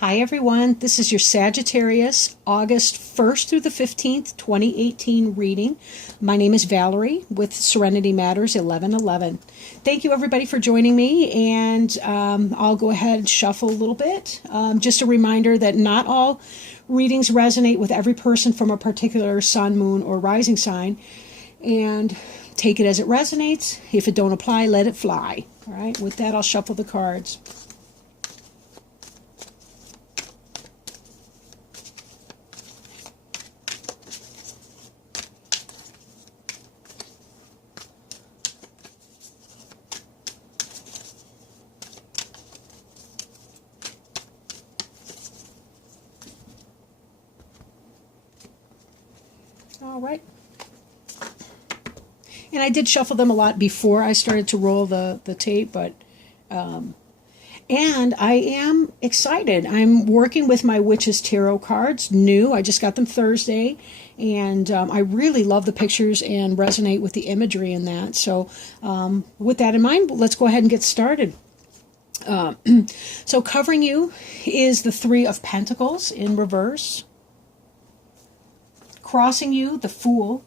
Hi everyone, this is your Sagittarius, August 1st through the 15th, 2018 reading. My name is Valerie with Serenity Matters 1111. Thank you everybody for joining me, and I'll go ahead and shuffle a little bit. Just a reminder that not all readings resonate with every person from a particular sun, moon, or rising sign, and take it as it resonates. If it don't apply, let it fly. All right, with that I'll shuffle the cards. All right. And I did shuffle them a lot before I started to roll the tape, but and I am excited. I'm working with my Witch's Tarot cards, new. I just got them Thursday, and I really love the pictures and resonate with the imagery in that. So with that in mind, let's go ahead and get started. So covering you is the Three of Pentacles in reverse. Crossing you, the Fool.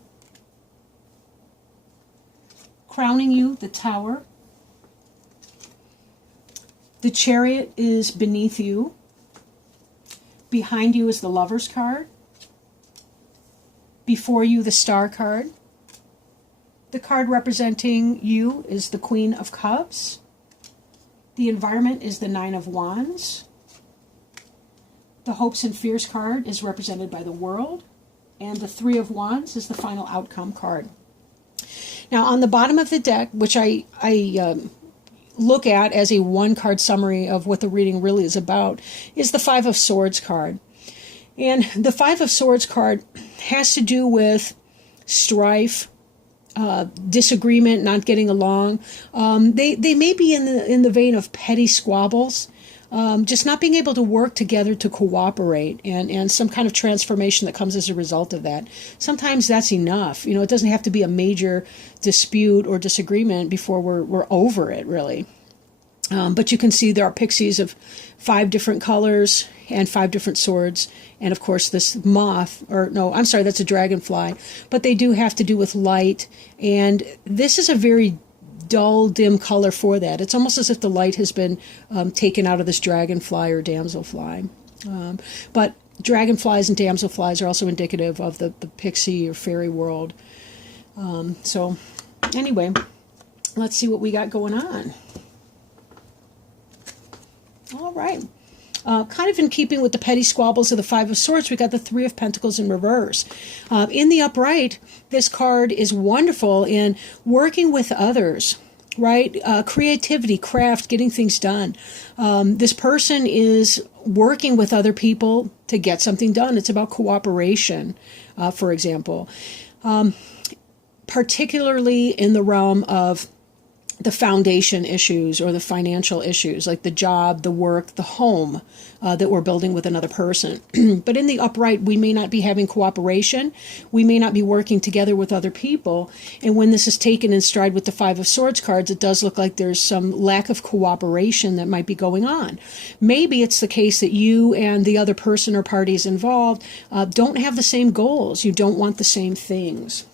Crowning you, the Tower. The Chariot is beneath you. Behind you is the Lover's card. Before you, the Star card. The card representing you is the Queen of Cups. The environment is the Nine of Wands. The Hopes and Fears card is represented by the World. And the Three of Wands is the final outcome card. Now, on the bottom of the deck, which I look at as a one-card summary of what the reading really is about, is the Five of Swords card. And the Five of Swords card has to do with strife, disagreement, not getting along. They may be in the vein of petty squabbles. Just not being able to work together to cooperate, and some kind of transformation that comes as a result of that. Sometimes that's enough. You know, it doesn't have to be a major dispute or disagreement before we're over it, really. But you can see there are pixies of 5 different colors and 5 different swords. And of course this moth, or no, I'm sorry, that's a dragonfly. But they do have to do with light. And this is a very dull, dim color for that. It's almost as if the light has been taken out of this dragonfly or damselfly. But dragonflies and damselflies are also indicative of the pixie or fairy world. So anyway, let's see what we got going on. All right. Kind of in keeping with the petty squabbles of the Five of Swords, we got the Three of Pentacles in reverse. In the upright, this card is wonderful in working with others, right? Creativity, craft, getting things done. This person is working with other people to get something done. It's about cooperation, for example. Particularly in the realm of the foundation issues or the financial issues, like the job, the work, the home that we're building with another person. But in the upright, we may not be having cooperation. We may not be working together with other people. And when this is taken in stride with the Five of Swords cards, it does look like there's some lack of cooperation that might be going on. Maybe it's the case that you and the other person or parties involved don't have the same goals. You don't want the same things.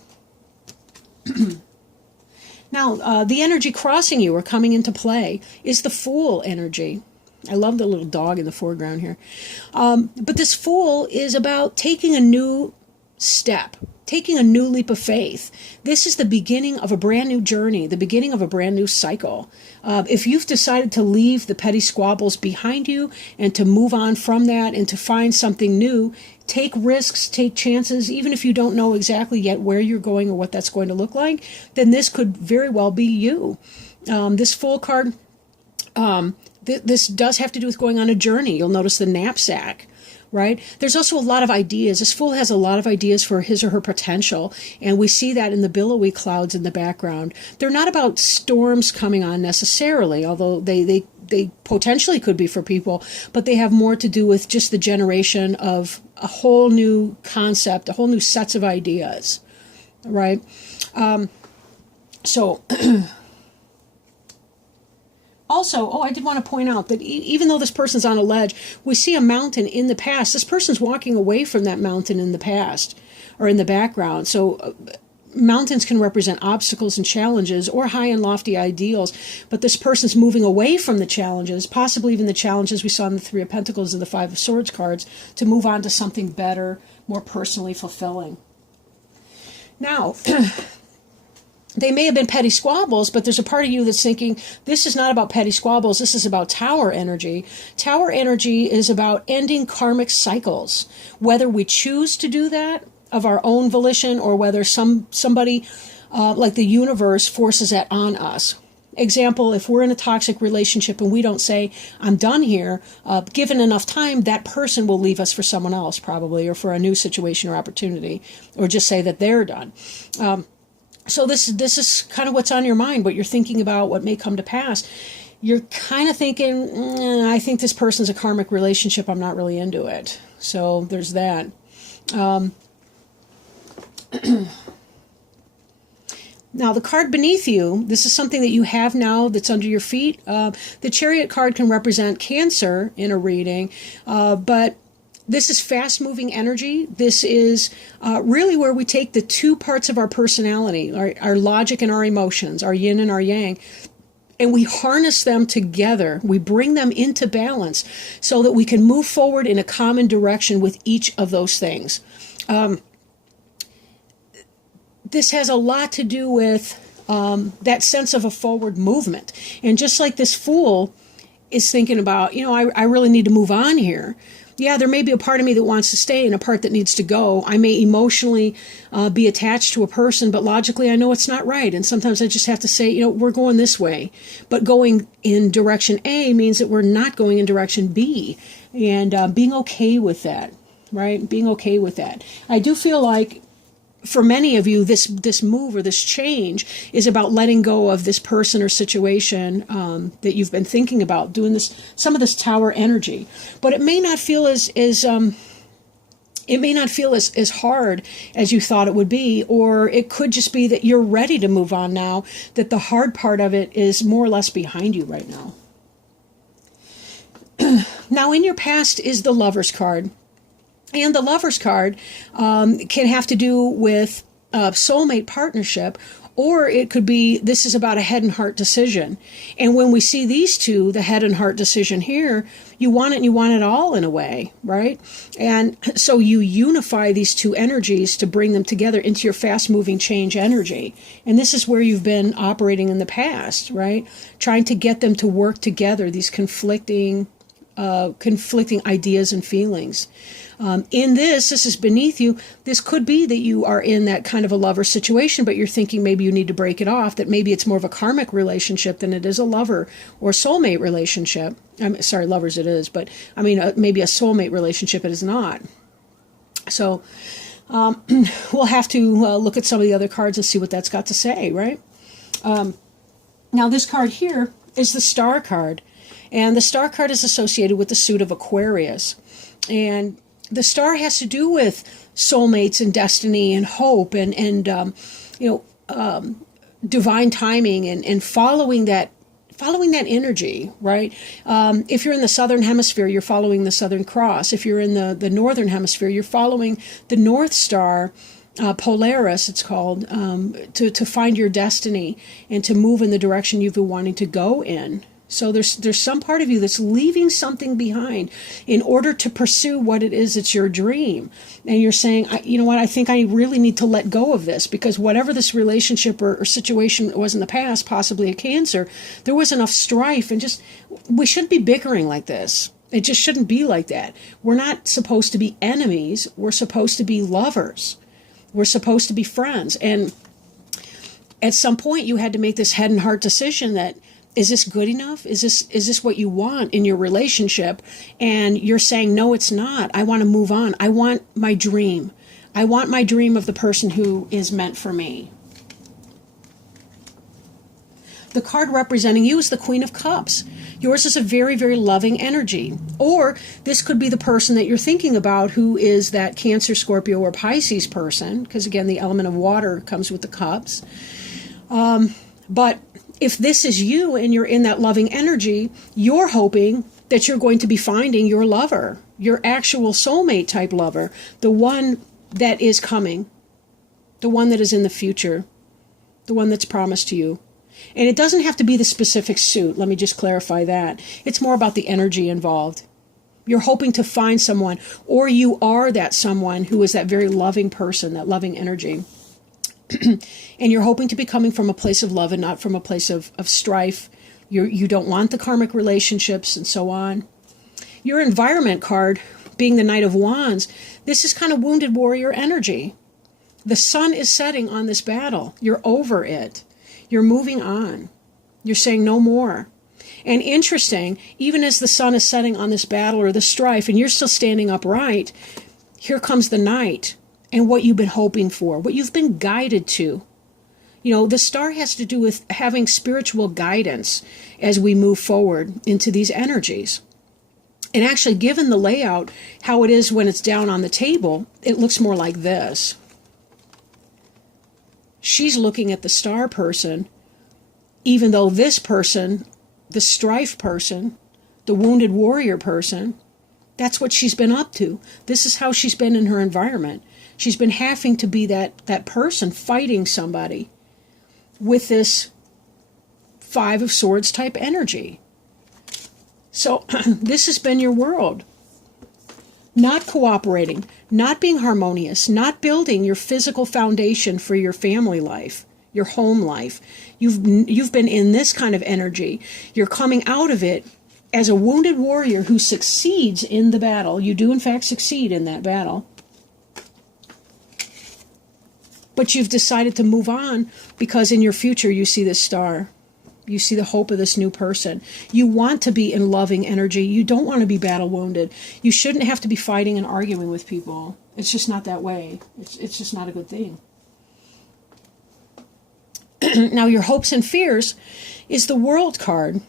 Now, the energy crossing you or coming into play is the Fool energy. I love the little dog in the foreground here. But this Fool is about taking a new step, taking a new leap of faith. This is the beginning of a brand new journey, the beginning of a brand new cycle. If you've decided to leave the petty squabbles behind you and to move on from that and to find something new, take risks, take chances, even if you don't know exactly yet where you're going or what that's going to look like, then this could very well be you. This Fool card, this does have to do with going on a journey. You'll notice the knapsack, right? There's also a lot of ideas. This Fool has a lot of ideas for his or her potential, and we see that in the billowy clouds in the background. They're not about storms coming on necessarily, although they potentially could be for people, but they have more to do with just the generation of a whole new concept, a whole new sets of ideas, right? So Also, I did want to point out that even though this person's on a ledge, we see a mountain in the past. This person's walking away from that mountain in the past or in the background. So mountains can represent obstacles and challenges or high and lofty ideals, but this person's moving away from the challenges, possibly even the challenges we saw in the Three of Pentacles and the Five of Swords cards, to move on to something better, more personally fulfilling. Now, they may have been petty squabbles, but there's a part of you that's thinking, this is not about petty squabbles, this is about tower energy. Tower energy is about ending karmic cycles, whether we choose to do that of our own volition or whether somebody like the universe forces that on us. Example, if we're in a toxic relationship and we don't say, I'm done here, given enough time, that person will leave us for someone else probably, or for a new situation or opportunity, or just say that they're done. So this is kind of what's on your mind, what you're thinking about, what may come to pass. You're kind of thinking, I think this person's a karmic relationship, I'm not really into it. So there's that. Now, the card beneath you, this is something that you have now that's under your feet. The Chariot card can represent Cancer in a reading, but this is fast-moving energy. This is really where we take the two parts of our personality, our logic and our emotions, our yin and our yang, and we harness them together. We bring them into balance so that we can move forward in a common direction with each of those things. This has a lot to do with that sense of a forward movement. And just like this Fool is thinking about, I really need to move on here. Yeah, there may be a part of me that wants to stay and a part that needs to go. I may emotionally be attached to a person, but logically I know it's not right. And sometimes I just have to say, we're going this way. But going in direction A means that we're not going in direction B. And being okay with that, right? Being okay with that. I do feel like for many of you, this move or this change is about letting go of this person or situation that you've been thinking about, doing some of this tower energy. But it may not feel as hard as you thought it would be, or it could just be that you're ready to move on now, that the hard part of it is more or less behind you right now. Now, in your past is the Lover's card. And the Lover's card can have to do with soulmate partnership, or it could be this is about a head and heart decision. And when we see these two, the head and heart decision here, you want it and you want it all in a way, right? And so you unify these two energies to bring them together into your fast-moving change energy. And this is where you've been operating in the past, right? Trying to get them to work together, these conflicting ideas and feelings. In this is beneath you. This could be that you are in that kind of a lover situation, but you're thinking maybe you need to break it off, that maybe it's more of a karmic relationship than it is a lover or soulmate relationship. Sorry, lovers it is, but I mean, maybe a soulmate relationship it is not. So we'll have to look at some of the other cards and see what that's got to say, right? Now this card here is the Star card. And the Star card is associated with the suit of Aquarius. And the star has to do with soulmates and destiny and hope and divine timing and following that energy, right? If you're in the southern hemisphere, you're following the Southern Cross. If you're in the northern hemisphere, you're following the North Star, Polaris, it's called, to find your destiny and to move in the direction you've been wanting to go in. So there's some part of you that's leaving something behind in order to pursue what it is that's your dream. And you're saying, you know what, I think I really need to let go of this, because whatever this relationship or situation was in the past, possibly a Cancer, there was enough strife and we shouldn't be bickering like this. It just shouldn't be like that. We're not supposed to be enemies. We're supposed to be lovers. We're supposed to be friends. And at some point you had to make this head and heart decision that, is this good enough? Is this what you want in your relationship? And you're saying, no, it's not. I want to move on. I want my dream. I want my dream of the person who is meant for me. The card representing you is the Queen of Cups. Yours is a very, very loving energy. Or this could be the person that you're thinking about who is that Cancer, Scorpio, or Pisces person, because again, the element of water comes with the cups. But if this is you and you're in that loving energy, you're hoping that you're going to be finding your lover, your actual soulmate type lover, the one that is coming, the one that is in the future, the one that's promised to you. And it doesn't have to be the specific suit. Let me just clarify that. It's more about the energy involved. You're hoping to find someone, or you are that someone who is that very loving person, that loving energy. And you're hoping to be coming from a place of love and not from a place of strife. You don't want the karmic relationships and so on. Your environment card, being the Knight of Wands, this is kind of wounded warrior energy. The sun is setting on this battle. You're over it. You're moving on. You're saying no more. And interesting, even as the sun is setting on this battle or the strife, and you're still standing upright, here comes the night and what you've been hoping for, what you've been guided to. You know, the star has to do with having spiritual guidance as we move forward into these energies. And actually, given the layout, how it is when it's down on the table, it looks more like this. She's looking at the star person, even though this person, the strife person, the wounded warrior person, that's what she's been up to. This is how she's been in her environment. She's been having to be that person fighting somebody with this Five of Swords type energy. So this has been your world. Not cooperating, not being harmonious, not building your physical foundation for your family life, your home life. You've been in this kind of energy. You're coming out of it as a wounded warrior who succeeds in the battle. You do in fact succeed in that battle. But you've decided to move on because in your future you see this star. You see the hope of this new person. You want to be in loving energy. You don't want to be battle wounded. You shouldn't have to be fighting and arguing with people. It's just not that way. It's just not a good thing. Now, your hopes and fears is the World card.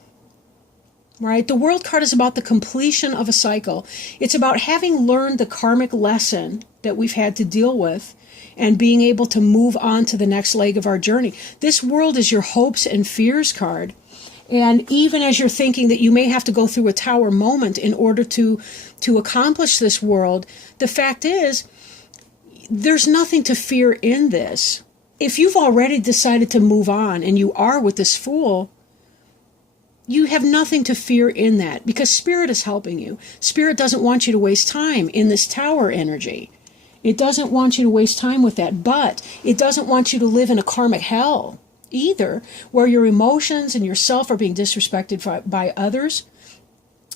Right? The World card is about the completion of a cycle. It's about having learned the karmic lesson that we've had to deal with and being able to move on to the next leg of our journey. This World is your hopes and fears card. And even as you're thinking that you may have to go through a tower moment in order to accomplish this World, the fact is, there's nothing to fear in this. If you've already decided to move on and you are with this Fool, you have nothing to fear in that because Spirit is helping you. Spirit doesn't want you to waste time in this tower energy. It doesn't want you to waste time with that, but it doesn't want you to live in a karmic hell either, where your emotions and yourself are being disrespected by others.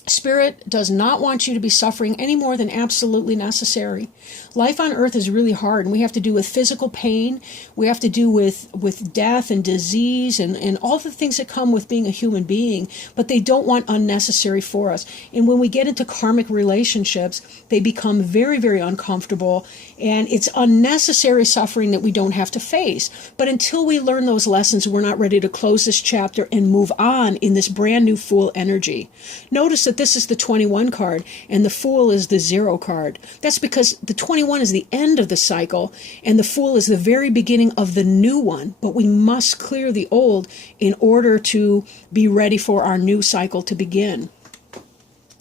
Spirit does not want you to be suffering any more than absolutely necessary. Life on earth is really hard, and we have to do with physical pain. We have to do with death and disease and all the things that come with being a human being, but they don't want unnecessary for us. And when we get into karmic relationships, they become very, very uncomfortable, and it's unnecessary suffering that we don't have to face. But until we learn those lessons, we're not ready to close this chapter and move on in this brand new Fool energy. Notice that this is the 21 card and the Fool is the 0 card. That's because the 21 is the end of the cycle and the Fool is the very beginning of the new one. But we must clear the old in order to be ready for our new cycle to begin.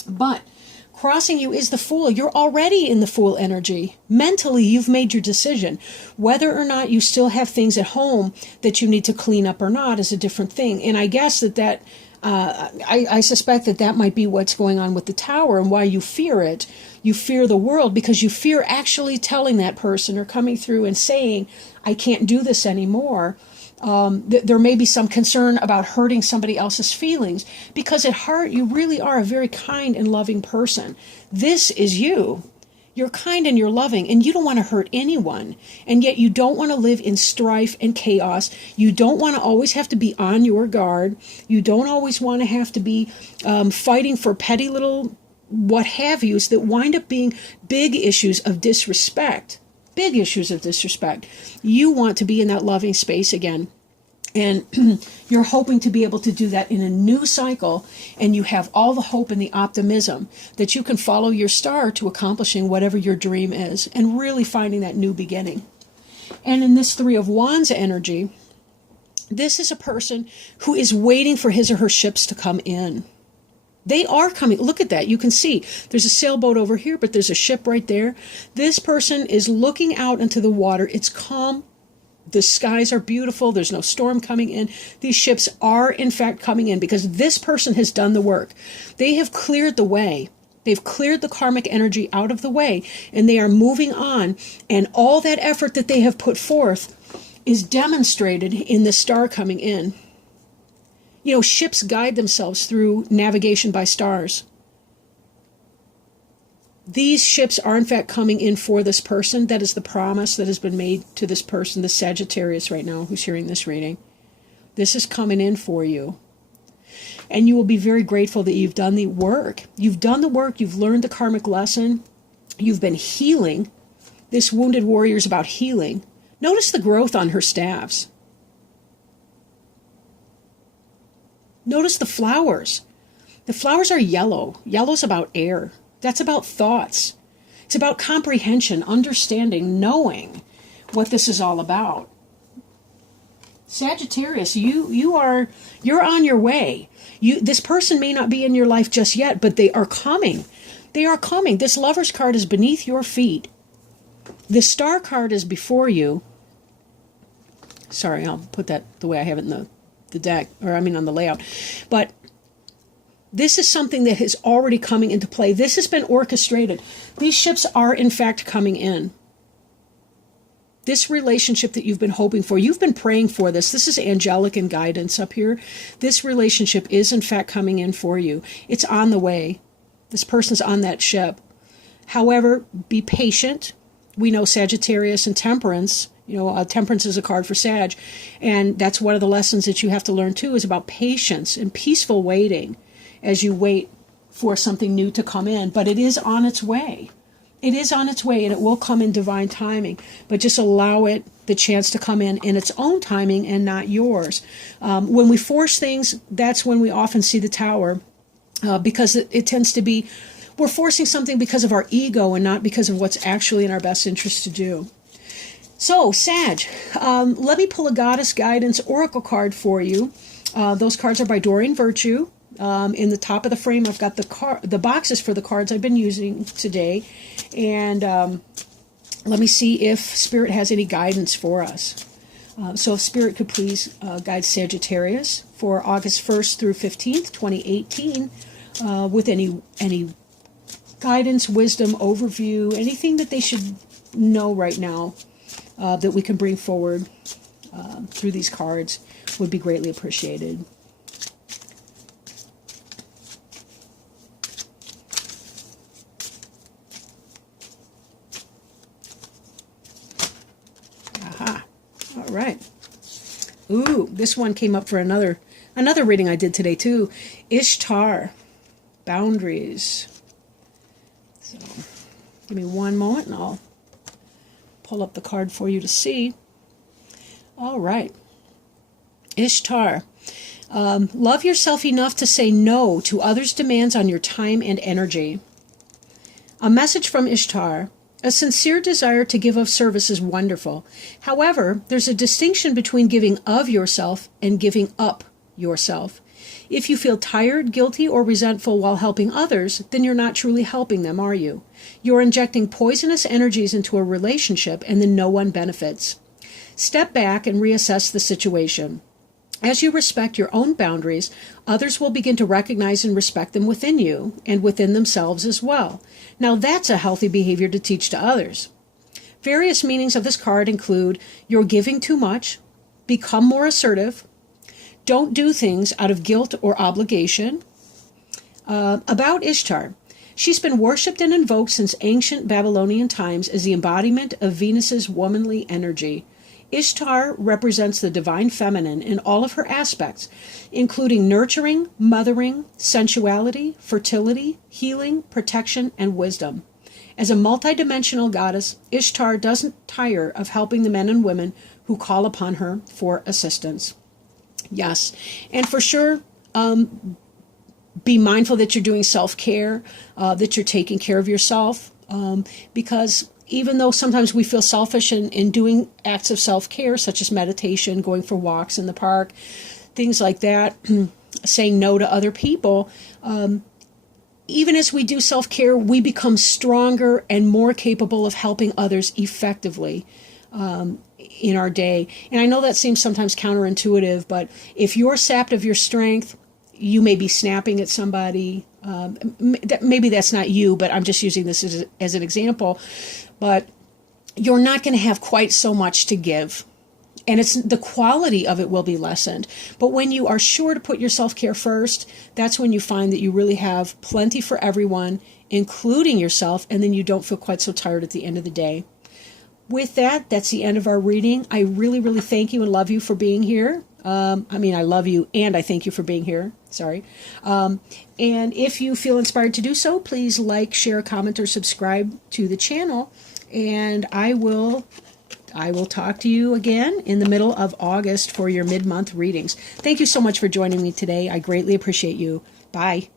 But crossing you is the Fool. You're already in the Fool energy. Mentally, you've made your decision. Whether or not you still have things at home that you need to clean up or not is a different thing. And I guess that I suspect that might be what's going on with the Tower and why you fear it. You fear the World because you fear actually telling that person or coming through and saying, I can't do this anymore. There may be some concern about hurting somebody else's feelings because at heart you really are a very kind and loving person. This is you. You're kind and you're loving, and you don't want to hurt anyone. And yet you don't want to live in strife and chaos. You don't want to always have to be on your guard. You don't always want to have to be fighting for petty little what have yous that wind up being big issues of disrespect. Big issues of disrespect. You want to be in that loving space again. And you're hoping to be able to do that in a new cycle, and you have all the hope and the optimism that you can follow your star to accomplishing whatever your dream is and really finding that new beginning. And in this 3 of Wands energy, This is a person who is waiting for his or her ships to come in. They are coming. Look at that. You can see there's a sailboat over here, but there's a ship right there. This person is looking out into the water. It's calm. The skies are beautiful. There's no storm coming in. These ships are, in fact, coming in because this person has done the work. They have cleared the way. They've cleared the karmic energy out of the way, and they are moving on. And all that effort that they have put forth is demonstrated in the star coming in. You know, ships guide themselves through navigation by stars. These ships are, in fact, coming in for this person. That is the promise that has been made to this person, the Sagittarius right now, who's hearing this reading. This is coming in for you. And you will be very grateful that you've done the work. You've done the work. You've learned the karmic lesson. You've been healing. This wounded warrior is about healing. Notice the growth on her staves. Notice the flowers. The flowers are yellow. Yellow's about air. That's about thoughts. It's about comprehension, understanding, knowing what this is all about. Sagittarius, you're on your way. This person may not be in your life just yet, but they are coming. They are coming. This Lover's card is beneath your feet. The Star card is before you. Sorry, I'll put that the way I have it in the deck, or I mean on the layout. But this is something that is already coming into play. This has been orchestrated. These ships are, in fact, coming in. This relationship that you've been hoping for, you've been praying for this. This is angelic and guidance up here. This relationship is, in fact, coming in for you. It's on the way. This person's on that ship. However, be patient. We know Sagittarius and Temperance. You know, Temperance is a card for Sag. And that's one of the lessons that you have to learn, too, is about patience and peaceful waiting as you wait for something new to come in. But it is on its way. It is on its way, and it will come in divine timing. But just allow it the chance to come in its own timing and not yours. When we force things, that's when we often see the Tower, because it tends to be, we're forcing something because of our ego and not because of what's actually in our best interest to do. So, Sag, let me pull a Goddess Guidance Oracle card for you. Those cards are by Doreen Virtue. In the top of the frame, I've got the boxes for the cards I've been using today. And let me see if Spirit has any guidance for us. So if Spirit could please guide Sagittarius for August 1st through 15th, 2018, with any guidance, wisdom, overview, anything that they should know right now that we can bring forward through these cards would be greatly appreciated. All right. Ooh, this one came up for another reading I did today too. Ishtar, boundaries. So, give me one moment and I'll pull up the card for you to see. All right. Ishtar, love yourself enough to say no to others' demands on your time and energy. A message from Ishtar. A sincere desire to give of service is wonderful. However, there's a distinction between giving of yourself and giving up yourself. If you feel tired, guilty, or resentful while helping others, then you're not truly helping them, are you? You're injecting poisonous energies into a relationship and then no one benefits. Step back and reassess the situation. As you respect your own boundaries, others will begin to recognize and respect them within you and within themselves as well. Now that's a healthy behavior to teach to others. Various meanings of this card include you're giving too much, become more assertive, don't do things out of guilt or obligation. About Ishtar, she's been worshipped and invoked since ancient Babylonian times as the embodiment of Venus's womanly energy. Ishtar represents the divine feminine in all of her aspects, including nurturing, mothering, sensuality, fertility, healing, protection, and wisdom. As a multidimensional goddess, Ishtar doesn't tire of helping the men and women who call upon her for assistance. Yes, and for sure, be mindful that you're doing self-care, that you're taking care of yourself, because even though sometimes we feel selfish in doing acts of self-care, such as meditation, going for walks in the park, things like that, saying no to other people, even as we do self-care, we become stronger and more capable of helping others effectively in our day. And I know that seems sometimes counterintuitive, but if you're sapped of your strength, you may be snapping at somebody. Maybe that's not you, but I'm just using this as an example. But you're not going to have quite so much to give. And the quality of it will be lessened. But when you are sure to put your self-care first, that's when you find that you really have plenty for everyone, including yourself, and then you don't feel quite so tired at the end of the day. With that, that's the end of our reading. I really, really thank you and love you for being here. I love you and I thank you for being here. Sorry. And if you feel inspired to do so, please like, share, comment, or subscribe to the channel. And I will talk to you again in the middle of August for your mid-month readings. Thank you so much for joining me today. I greatly appreciate you. Bye.